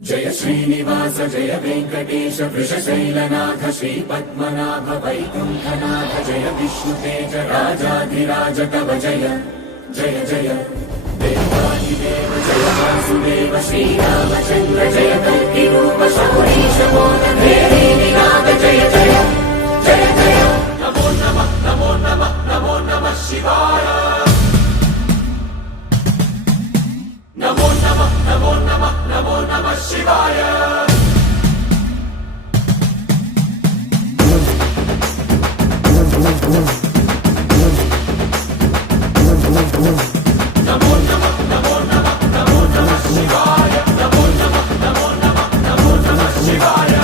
जय श्रीनिवास जय वेंकटेश वृषशैलनाथ श्रीपद्मनाभ वैकुंठनाथ जय विष्णुतेज राजाधिराज तव जय जय जय देवादिदेव जय वासुदेव श्रीरामचंद्र जय कल्कि रूप शौरीश मोदधेरी निनाद जय जय जय जय नमो नमः नमो नमः नमो नमः शिवाय नमो नमः नमो नमः नमो नमः शिवाय नमो नमः नमो नमः नमो नमः शिवाय नमो नमः नमो नमः नमो नमः शिवाय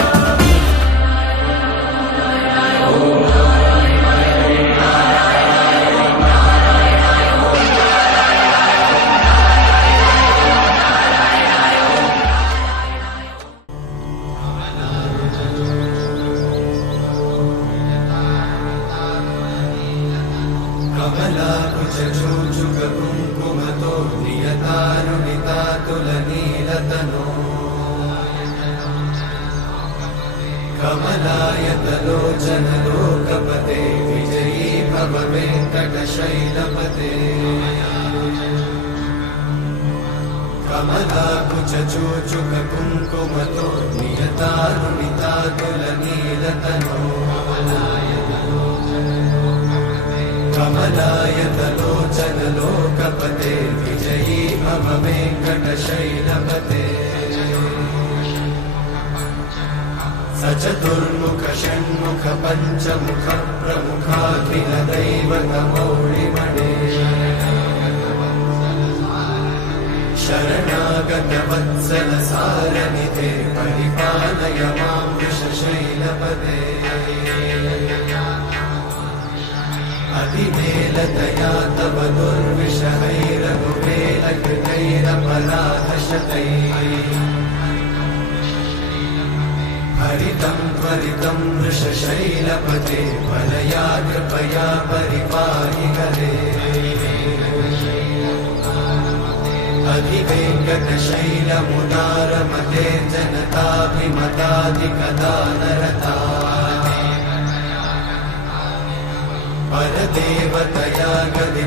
कुङ्कुमतो नियतानुनितातुलनीलतनो कमलायतलोचनलोकपते विजयी भव वेङ्कटशैलपते कमलाकुचूचुककुङ्कुमतो नियतानुनितातुलनीलतनो कमलायतलोचनलोकपते विजयी भव वेङ्कटशैलपते सचतुर्मुख षण्मुख पञ्चमुख प्रमुखाखिलदैवतमौळिमणे शरणागतवत्सल सारनिधे परिपालय मां वृषशैलपते अतिवेलतया तव दुर्विषहैरघुवेलकृतैरपराधशतैः हरितं त्वरितं वृषशैलपते बलया कृपया परिपाहि हरे अधिवेङ्कटशैलमुदारमते जनताभिमताधिकदानरता परदेवतया गदि